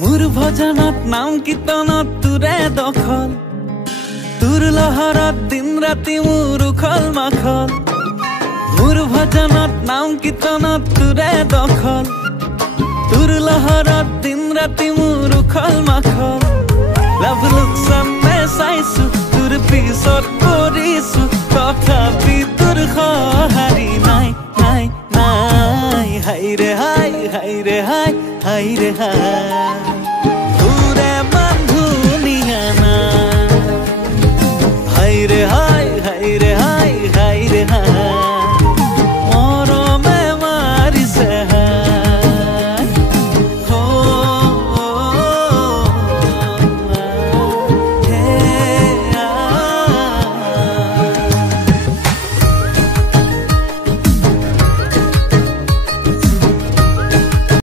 মোৰ ভজনত নাম কীৰ্তনত তোৰে দখল তোৰ লহৰত দিন ৰাতি মোৰ উখল মাখল মোৰ ভজনত নাম কীৰ্তনত তোৰে দখল তোৰ লহৰত দিন ৰাতি মোৰ উখল মাখল লাভ লোকচানে চাইছো তোৰ পিছত কৰিছো তথাপি তোৰ সঁহাৰি নাই নাই নাই হাই ৰে হাই হাই ৰে হাই হাই ৰে হাই তোৰে বান্ধুনিয়া না হাই ৰে হাই